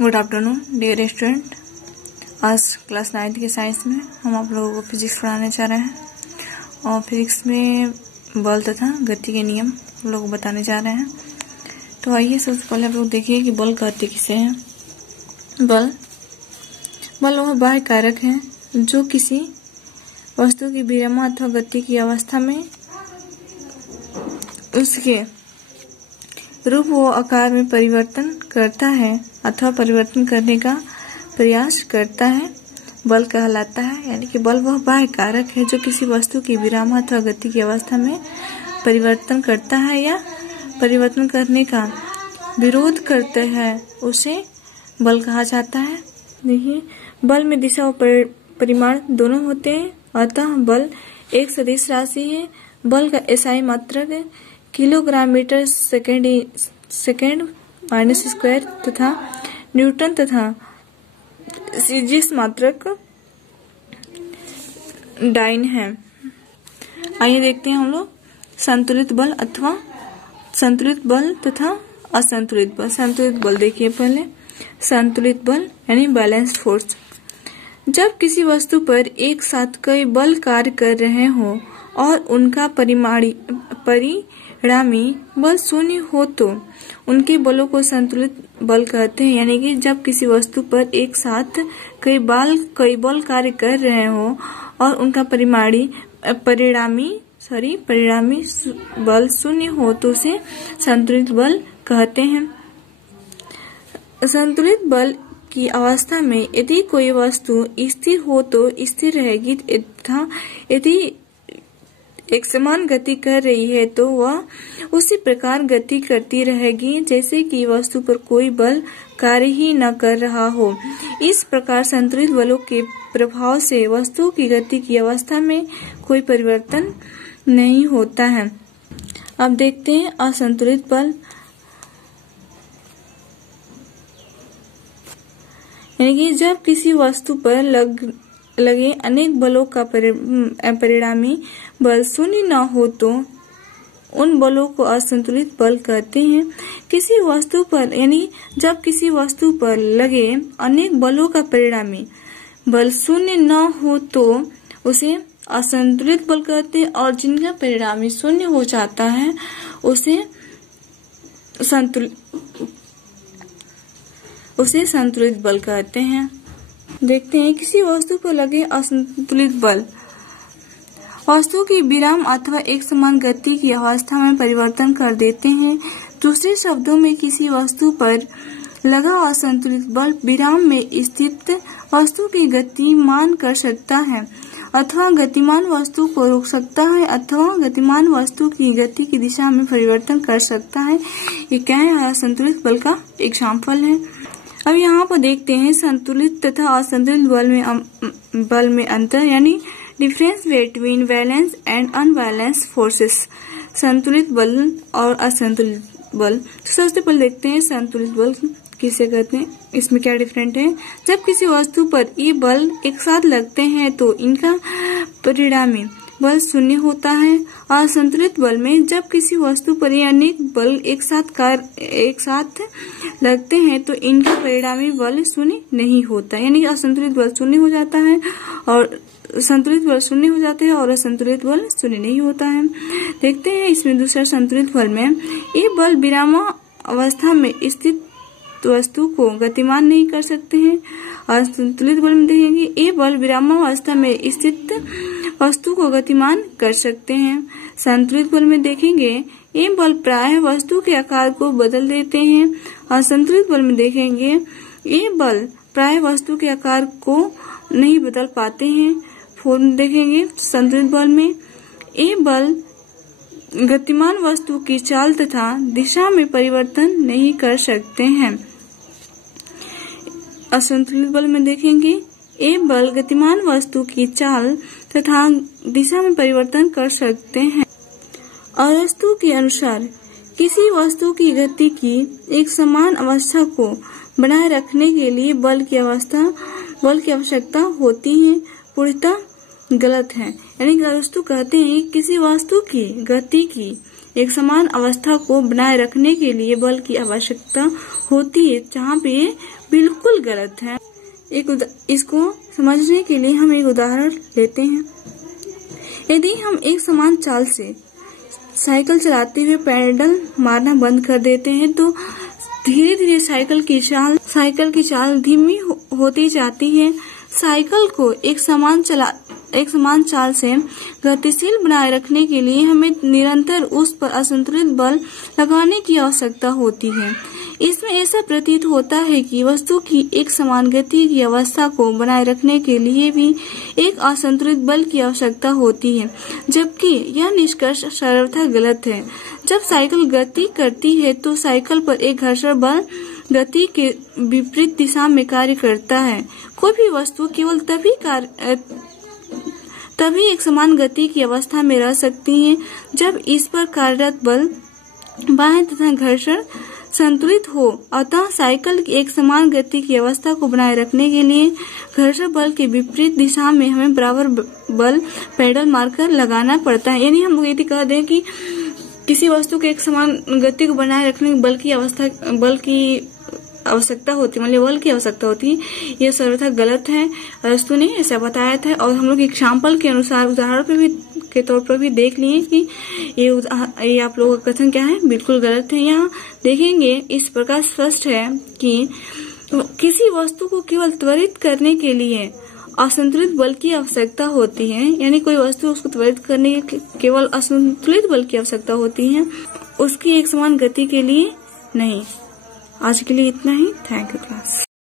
Good afternoon dear student. आज class 9th के science में हम आप लोगों को फिजिक्स पढ़ाने जा रहे हैं और फिजिक्स में बल तथा गति के नियम हम लोग बताने जा रहे हैं। तो आइए सबसे पहले आप लोग देखिए कि बल कहते किसे हैं। बल वह बाह्य कारक है जो किसी वस्तु की विराम अथवा गति की अवस्था में उसके रूप व आकार में परिवर्तन करता है अथवा परिवर्तन करने का प्रयास करता है, बल कहलाता है। यानी कि बल वह बाह्य कारक है जो किसी वस्तु की विराम अथवा गति की अवस्था में परिवर्तन करता है या परिवर्तन करने का विरोध करता है, उसे बल कहा जाता है। देखिए, बल में दिशा और परिमाण दोनों होते हैं, अतः बल एक सदिश राशि है। बल का एसआई मात्रक kilogram metre second minus square तथा न्यूटन तथा सीजीएस मात्रक डाइन है। आइए देखते हैं हम लोग संतुलित बल अथवा संतुलित बल तथा असंतुलित बल। संतुलित बल देखिए पहले, संतुलित बल यानी बैलेंस्ड फोर्स। जब किसी वस्तु पर एक साथ कई बल कार्य कर रहे हो और उनका परिणामी बल शून्य हो तो उनके बलों को संतुलित बल कहते हैं। यानी कि जब किसी वस्तु पर एक साथ कई बल कार्य कर रहे हो और उनका परिणामी बल शून्य हो तो उसे संतुलित बल कहते हैं। संतुलित बल की अवस्था में यदि कोई वस्तु स्थिर हो तो स्थिर रहेगी तथा यदि एक समान गति कर रही है तो वह उसी प्रकार गति करती रहेगी जैसे कि वस्तु पर कोई बल कार्य ही न कर रहा हो। इस प्रकार संतुलित बलों के प्रभाव से वस्तु की गति की अवस्था में कोई परिवर्तन नहीं होता है। अब देखते हैं असंतुलित बल। यानी कि जब किसी वस्तु पर लगे अनेक बलों का परिणामी बल शून्य न हो तो उन बलों को असंतुलित बल कहते हैं। किसी वस्तु पर यानी जब किसी वस्तु पर लगे अनेक बलों का परिणामी बल शून्य न हो तो उसे असंतुलित बल कहते हैं और जिनका परिणामी शून्य हो जाता है उसे संतुलित बल कहते हैं। देखते हैं किसी वस्तु पर लगे असंतुलित बल वस्तु की विराम अथवा एक समान गति की अवस्था में परिवर्तन कर देते हैं। दूसरे शब्दों में किसी वस्तु पर लगा असंतुलित बल विराम में स्थित वस्तु की गतिमान कर सकता है अथवा गतिमान वस्तु को रोक सकता है अथवा गतिमान वस्तु की गति की दिशा में परिवर्तन कर सकता है। ये क्या है? असंतुलित बल का एग्जाम्पल है। अब यहाँ पर देखते हैं संतुलित तथा असंतुलित बल में अंतर यानी difference between balance and unbalance forces. संतुलित बल और असंतुलित बल। तो सबसे पहले देखते हैं संतुलित बल किसे कहते हैं, इसमें क्या डिफरेंट है। जब किसी वस्तु पर ये बल एक साथ लगते हैं तो इनका परिणामी बल शून्य होता है। असंतुलित बल में जब किसी वस्तु पर ये अनेक बल एक साथ लगते हैं तो इनका परिणामी बल शून्य नहीं होता। यानी असंतुलित बल शून्य हो जाता है और संतुलित बल शून्य हो जाते हैं और असंतुलित बल शून्य नहीं होता है। देखते हैं इसमें दूसरा संतुलित बल में ये बल विराम अवस्था में स्थित वस्तु को गतिमान नहीं कर सकते हैं। असंतुलित बल में देखेंगे ये बल विरामावस्था में स्थित वस्तु को गतिमान कर सकते हैं। संतुलित बल में देखेंगे ये बल प्रायः वस्तु के आकार को बदल देते हैं। असंतुलित बल में देखेंगे ये बल प्रायः वस्तु के आकार को नहीं बदल पाते हैं। देखेंगे संतुलित बल में ये बल गतिमान वस्तु की चाल तथा दिशा में परिवर्तन नहीं कर सकते हैं। असंतुलित बल में देखेंगे ये बल गतिमान वस्तु की चाल तथा दिशा में परिवर्तन कर सकते हैं। अरस्तु के अनुसार किसी वस्तु की गति की एक समान अवस्था को बनाए रखने के लिए बल की आवश्यकता होती है पूर्णतः गलत है। यानी कि अरस्तु कहते हैं किसी वस्तु की गति की एक समान अवस्था को बनाए रखने के लिए बल की आवश्यकता होती है, जहाँ पे बिल्कुल गलत है। इसको समझने के लिए हम एक उदाहरण लेते हैं। यदि हम एक समान चाल से साइकिल चलाते हुए पैडल मारना बंद कर देते हैं तो धीरे धीरे साइकिल की चाल धीमी होती जाती है। साइकिल को एक समान चाल से गतिशील बनाए रखने के लिए हमें निरंतर उस पर असंतुलित बल लगाने की आवश्यकता होती है। इसमें ऐसा प्रतीत होता है कि वस्तु की एक समान गति की अवस्था को बनाए रखने के लिए भी एक असंतुलित बल की आवश्यकता होती है, जबकि यह निष्कर्ष सर्वथा गलत है। जब साइकिल गति करती है तो साइकिल पर एक घर्षण बल गति के विपरीत दिशा में कार्य करता है। कोई भी वस्तु केवल तभी एक समान गति की अवस्था में रह सकती है जब इस पर कार्यरत बल बाएं तथा घर्षण संतुलित हो। अतः साइकिल की एक समान गति की अवस्था को बनाए रखने के लिए घर्षण बल के विपरीत दिशा में हमें बराबर बल पैडल मारकर लगाना पड़ता है। यानी हम लोग यदि कह दें कि किसी वस्तु के एक समान गति को बनाए रखने बल की आवश्यकता होती, मतलब बल की आवश्यकता होती, यह सर्वथा गलत है। अरस्तु ने ऐसा बताया था और हम लोग एग्जाम्पल के अनुसार उदाहरण के तौर पर भी देख लिए कि ये आप लोगों का कथन क्या है, बिल्कुल गलत है। यहाँ देखेंगे इस प्रकार स्पष्ट है कि किसी वस्तु को केवल त्वरित करने के लिए असंतुलित बल की आवश्यकता होती है। यानी कोई वस्तु उसको त्वरित करने के केवल असंतुलित बल की आवश्यकता होती है, उसकी एक समान गति के लिए नहीं। आज के लिए इतना ही। Thank you class.